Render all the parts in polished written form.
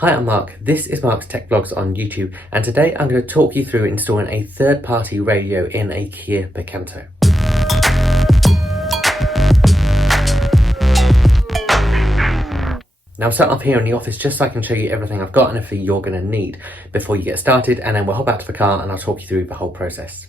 Hi, I'm Mark. This is Mark's Tech Vlogs on YouTube, and today I'm going to talk you through installing a third-party radio in a Kia Picanto. Now I'm set up here in the office just so I can show you everything I've got and everything you're going to need before you get started, and then we'll hop out to the car and I'll talk you through the whole process.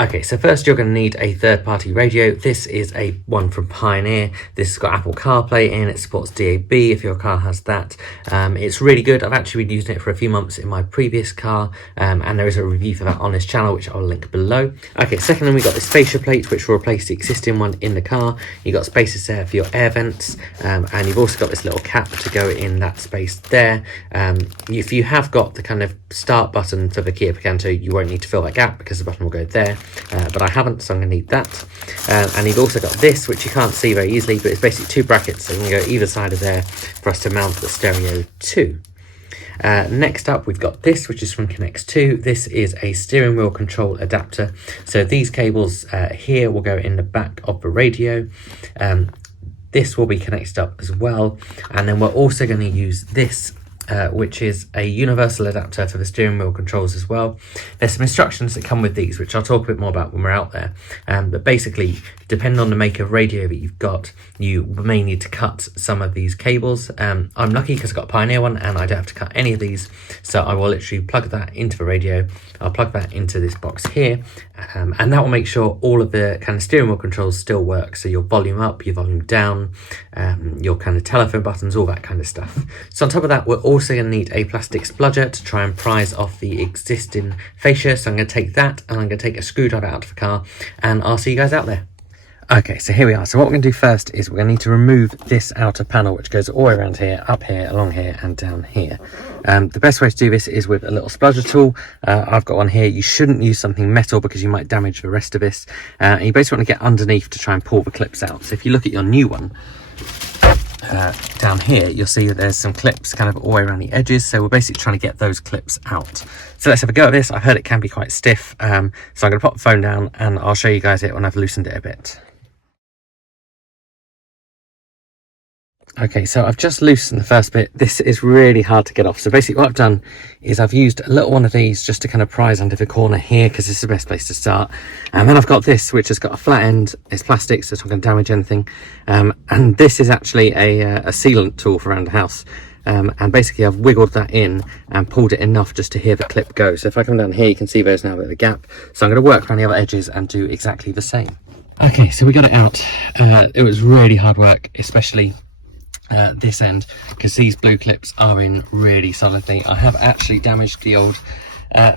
Okay, so first you're going to need a third-party radio. This is a one from Pioneer. This has got Apple CarPlay in, it supports DAB if your car has that. It's really good. I've actually been using it for a few months in my previous car, and there is a review for that on this channel, which I'll link below. Okay, secondly, we've got this fascia plate, which will replace the existing one in the car. You've got spaces there for your air vents, and you've also got this little cap to go in that space there. If you have got the kind of start button for the Kia Picanto, you won't need to fill that gap because the button will go there. But I haven't, so I'm going to need that. And you've also got this, which you can't see very easily, but it's basically two brackets, so you can go either side of there for us to mount the stereo to. Next up, we've got this, which is from Connect 2. This is a steering wheel control adapter. So these cables here will go in the back of the radio. This will be connected up as well. And then we're also going to use this, which is a universal adapter for the steering wheel controls as well. There's some instructions that come with these, which I'll talk a bit more about when we're out there. But basically, depending on the make of radio that you've got, you may need to cut some of these cables. I'm lucky because I've got a Pioneer one and I don't have to cut any of these. So I will literally plug that into the radio. I'll plug that into this box here, and that will make sure all of the kind of steering wheel controls still work. So your volume up, your volume down, your kind of telephone buttons, all that kind of stuff. So on top of that, we're also going to need a plastic spludger to try and prise off the existing fascia. So I'm going to take that and I'm going to take a screwdriver out of the car, and I'll see you guys out there. Okay, so here we are. So what we're going to do first is we're going to need to remove this outer panel, which goes all the way around here, up here, along here, and down here. The best way to do this is with a little spludger tool. I've got one here. You shouldn't use something metal because you might damage the rest of this. And you basically want to get underneath to try and pull the clips out. So if you look at your new one, down here, you'll see that there's some clips kind of all the way around the edges. So we're basically trying to get those clips out. So let's have a go at this. I heard it can be quite stiff. So I'm going to pop the phone down and I'll show you guys it when I've loosened it a bit. Okay, so I've just loosened the first bit. This is really hard to get off. So basically what I've done is I've used a little one of these just to kind of prise under the corner here, because this is the best place to start. And then I've got this, which has got a flat end. It's plastic, so it's not going to damage anything. And this is actually a sealant tool for around the house. And basically I've wiggled that in and pulled it enough just to hear the clip go. So if I come down here, you can see there's now a bit of a gap. So I'm going to work around the other edges and do exactly the same. Okay, so we got it out. It was really hard work, especially this end, because these blue clips are in really solidly. I have actually damaged the old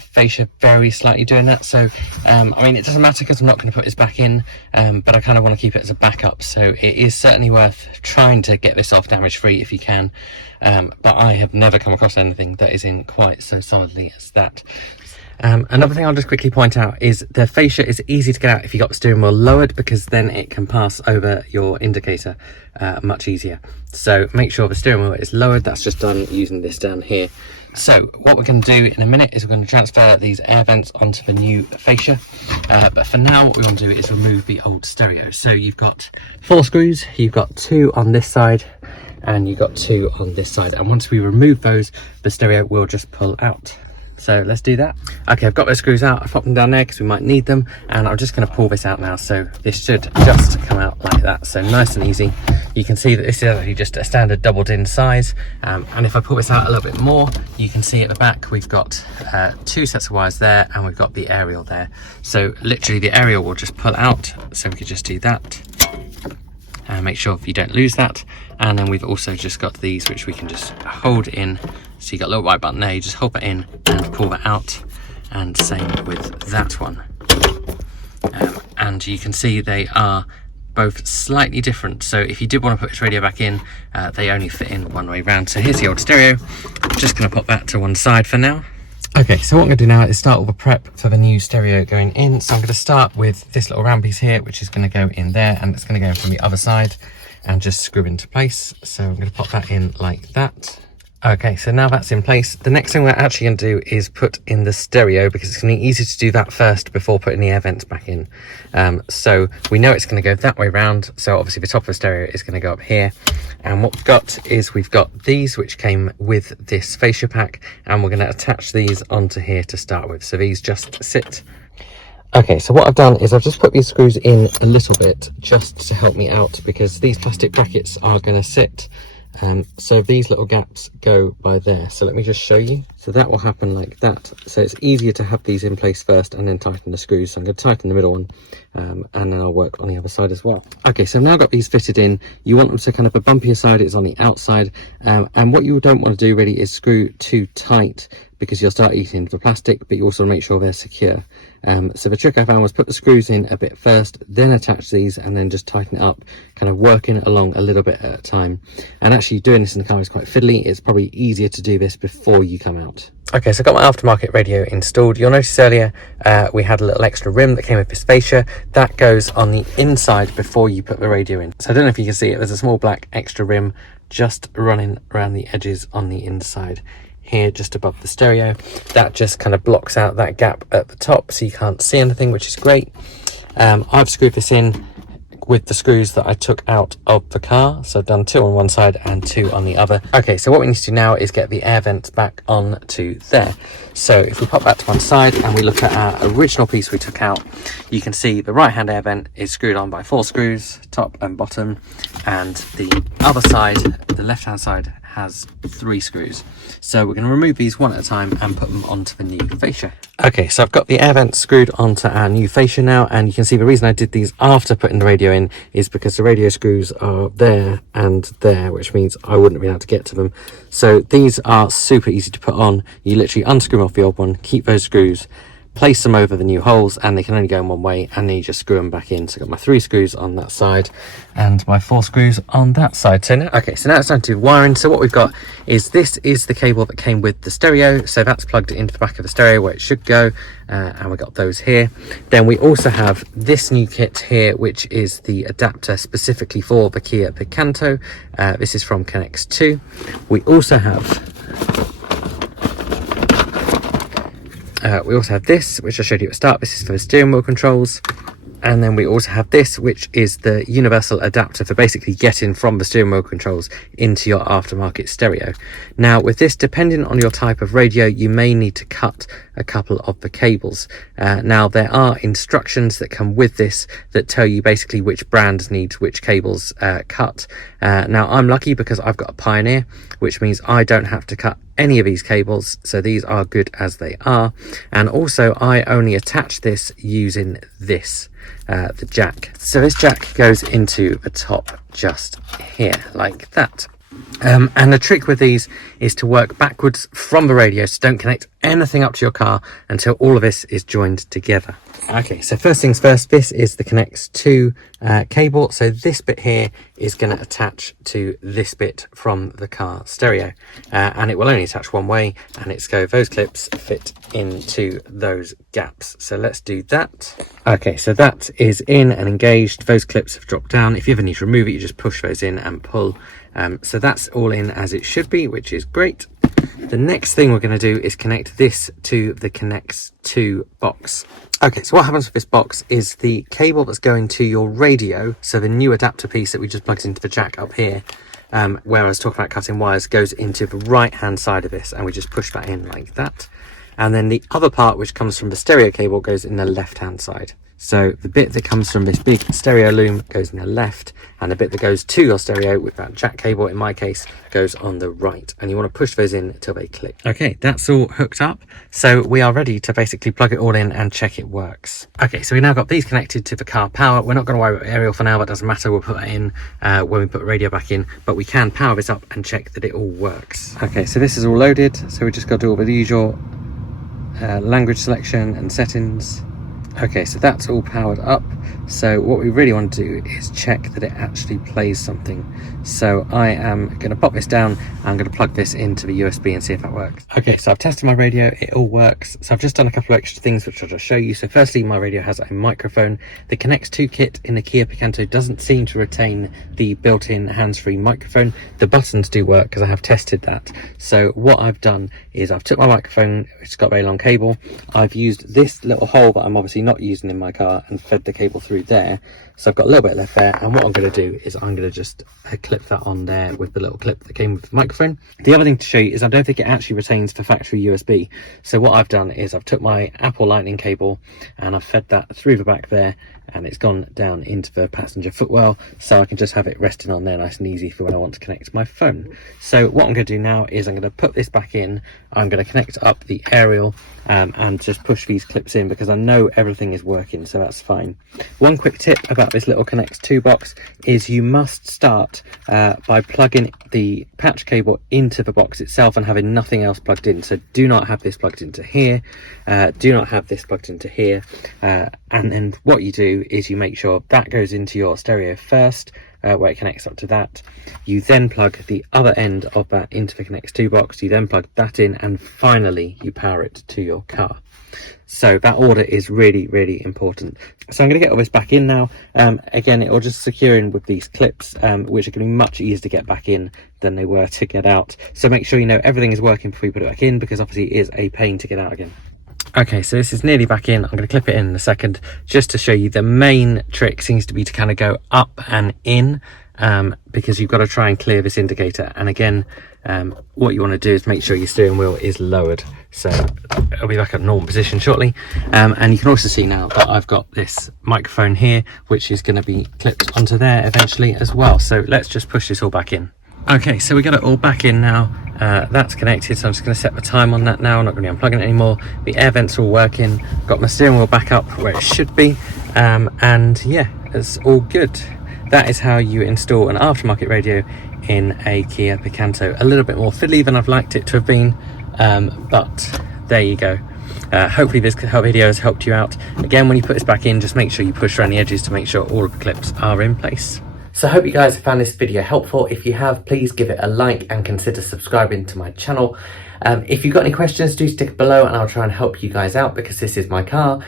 fascia very slightly doing that, so I mean, it doesn't matter because I'm not going to put this back in, but I kind of want to keep it as a backup. So it is certainly worth trying to get this off damage free if you can, but I have never come across anything that is in quite so solidly as that. Another thing I'll just quickly point out is the fascia is easy to get out if you've got the steering wheel lowered, because then it can pass over your indicator much easier. So make sure the steering wheel is lowered. That's just done using this down here. So what we're going to do in a minute is we're going to transfer these air vents onto the new fascia. But for now, what we want to do is remove the old stereo. So you've got 4 screws, you've got 2 on this side, and you've got 2 on this side. And once we remove those, the stereo will just pull out. So let's do that. Okay, I've got those screws out. I've popped them down there because we might need them, and I'm just going to pull this out now. So this should just come out like that. So nice and easy. You can see that this is actually just a standard doubled in size. And if I pull this out a little bit more, you can see at the back we've got 2 sets of wires there, and we've got the aerial there. So literally the aerial will just pull out. So we could just do that. Make sure you don't lose that. And then we've also just got these, which we can just hold in. So you got a little white button there, you just hold it in and pull that out, and same with that one. And you can see they are both slightly different. So if you did want to put this radio back in, they only fit in one way round. So here's the old stereo. I'm just going to put that to one side for now. Okay, so what I'm going to do now is start all the prep for the new stereo going in. So I'm going to start with this little round piece here, which is going to go in there, and it's going to go in from the other side and just screw into place. So I'm going to pop that in like that. Okay, so now that's in place, the next thing we're actually going to do is put in the stereo, because it's going to be easy to do that first before putting the air vents back in. So we know it's going to go that way round, so obviously the top of the stereo is going to go up here. And what we've got is we've got these which came with this fascia pack, and we're going to attach these onto here to start with. So these just sit. Okay, so what I've done is I've just put these screws in a little bit just to help me out, because these plastic brackets are going to sit. So these little gaps go by there. So let me just show you. So that will happen like that. So it's easier to have these in place first and then tighten the screws. So I'm going to tighten the middle one, and then I'll work on the other side as well. Okay, so I've now got these fitted in. You want them to kind of, the bumpier side is on the outside. And what you don't want to do really is screw too tight, because you'll start eating into the plastic, but you also want to make sure they're secure. So the trick I found was put the screws in a bit first, then attach these, and then just tighten it up, kind of working along a little bit at a time. And actually doing this in the car is quite fiddly. It's probably easier to do this before you come out. Okay, so I got my aftermarket radio installed. You'll notice earlier we had a little extra rim that came with this fascia. That goes on the inside before you put the radio in. So I don't know if you can see it, there's a small black extra rim just running around the edges on the inside here, just above the stereo. That just kind of blocks out that gap at the top, so you can't see anything, which is great. I've screwed this in with the screws that I took out of the car, so I've done 2 on one side and 2 on the other. Okay, so what we need to do now is get the air vents back on to there. So if we pop that to one side and we look at our original piece we took out, you can see the right hand air vent is screwed on by 4 screws, top and bottom, and the other side, the left hand side, has 3 screws. So we're going to remove these one at a time and put them onto the new fascia. Okay, so I've got the air vents screwed onto our new fascia now, and you can see the reason I did these after putting the radio in is because the radio screws are there and there, which means I wouldn't be able to get to them. So these are super easy to put on. You literally unscrew them off the old one, keep those screws, place them over the new holes, and they can only go in one way, and then you just screw them back in. So I've got my 3 screws on that side and my 4 screws on that side. So now, okay, so now it's time to do wiring. So what we've got is, this is the cable that came with the stereo, so that's plugged into the back of the stereo where it should go, and we got those here. Then we also have this new kit here, which is the adapter specifically for the Kia Picanto. This is from Connect 2. We also have this, which I showed you at the start. This is for the steering wheel controls. And then we also have this, which is the universal adapter for basically getting from the steering wheel controls into your aftermarket stereo. Now with this, depending on your type of radio, you may need to cut a couple of the cables. Now there are instructions that come with this that tell you basically which brand needs which cables cut. Now I'm lucky because I've got a Pioneer, which means I don't have to cut any of these cables, so these are good as they are. And also I only attach this using this, the jack. So this jack goes into the top just here like that. And the trick with these is to work backwards from the radio, so don't connect anything up to your car until all of this is joined together. Okay, so first things first, this is the Connect 2 cable. So this bit here is going to attach to this bit from the car stereo, and it will only attach one way, and those clips fit into those gaps. So let's do that. Okay, so that is in and engaged. Those clips have dropped down. If you ever need to remove it, you just push those in and pull. So that's all in as it should be, which is great. The next thing we're going to do is connect this to the Connect 2 box. Okay, so what happens with this box is the cable that's going to your radio, so the new adapter piece that we just plugged into the jack up here, where I was talking about cutting wires, goes into the right hand side of this, and we just push that in like that. And then the other part, which comes from the stereo cable, goes in the left hand side. So the bit that comes from this big stereo loom goes in the left, and the bit that goes to your stereo with that jack cable, in my case, goes on the right. And you want to push those in until they click. Okay, that's all hooked up. So we are ready to basically plug it all in and check it works. Okay, so we now got these connected to the car power. We're not going to worry about aerial for now, that doesn't matter. We'll put that in when we put the radio back in, but we can power this up and check that it all works. Okay, so this is all loaded. So we just got to do all the usual language selection and settings. Okay, so that's all powered up. So what we really want to do is check that it actually plays something. So I am going to pop this down. I'm going to plug this into the USB and see if that works. Okay, so I've tested my radio, it all works. So I've just done a couple of extra things which I'll just show you. So firstly, my radio has a microphone. The Connect 2 kit in the Kia Picanto doesn't seem to retain the built-in hands-free microphone. The buttons do work because I have tested that. So what I've done is I've took my microphone, it's got a very long cable. I've used this little hole that I'm obviously not using in my car and fed the cable through there. So I've got a little bit left there, and what I'm going to do is I'm going to just clip that on there with the little clip that came with the microphone. The other thing to show you is I don't think it actually retains the factory USB. So what I've done is I've took my Apple Lightning cable and I've fed that through the back there, and it's gone down into the passenger footwell, so I can just have it resting on there nice and easy for when I want to connect my phone. So what I'm going to do now is I'm going to put this back in. I'm going to connect up the aerial and just push these clips in because I know everything is working, so that's fine. One quick tip about this little Connect 2 box is you must start by plugging the patch cable into the box itself and having nothing else plugged in. So do not have this plugged into here, do not have this plugged into here, and then what you do is you make sure that goes into your stereo first, where it connects up to that. You then plug the other end of that into the Connect 2 box, you then plug that in, and finally you power it to your car. So that order is really, really important. So I'm going to get all this back in now. Again, it will just secure in with these clips, which are going to be much easier to get back in than they were to get out. So make sure you know everything is working before you put it back in, because obviously it is a pain to get out again. Okay, so this is nearly back in. I'm going to clip it in a second just to show you. The main trick seems to be to kind of go up and in, because you've got to try and clear this indicator. And again, what you want to do is make sure your steering wheel is lowered. So it'll be back at normal position shortly. And you can also see now that I've got this microphone here, which is going to be clipped onto there eventually as well. So let's just push this all back in. Okay, so we got it all back in now. That's connected, so I'm just going to set the time on that now. I'm not going to be unplugging it anymore. The air vents are all working. Got my steering wheel back up where it should be, and yeah, it's all good. That is how you install an aftermarket radio in a Kia Picanto. A little bit more fiddly than I've liked it to have been, but there you go. Hopefully this video has helped you out. Again, when you put this back in, just make sure you push around the edges to make sure all of the clips are in place. So I hope you guys have found this video helpful. If you have, please give it a like and consider subscribing to my channel. If you've got any questions, do stick below and I'll try and help you guys out, because this is my car,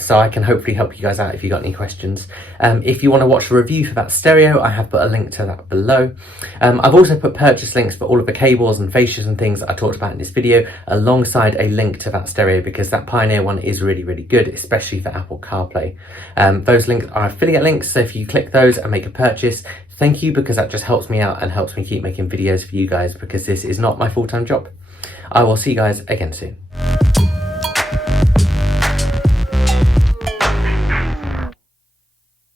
so I can hopefully help you guys out if you've got any questions. If you want to watch a review for that stereo, I have put a link to that below. I've also put purchase links for all of the cables and fascias and things that I talked about in this video, alongside a link to that stereo, because that Pioneer one is really, really good, especially for Apple CarPlay. Those links are affiliate links, so if you click those and make a purchase, thank you, because that just helps me out and helps me keep making videos for you guys, because this is not my full-time job. I will see you guys again soon.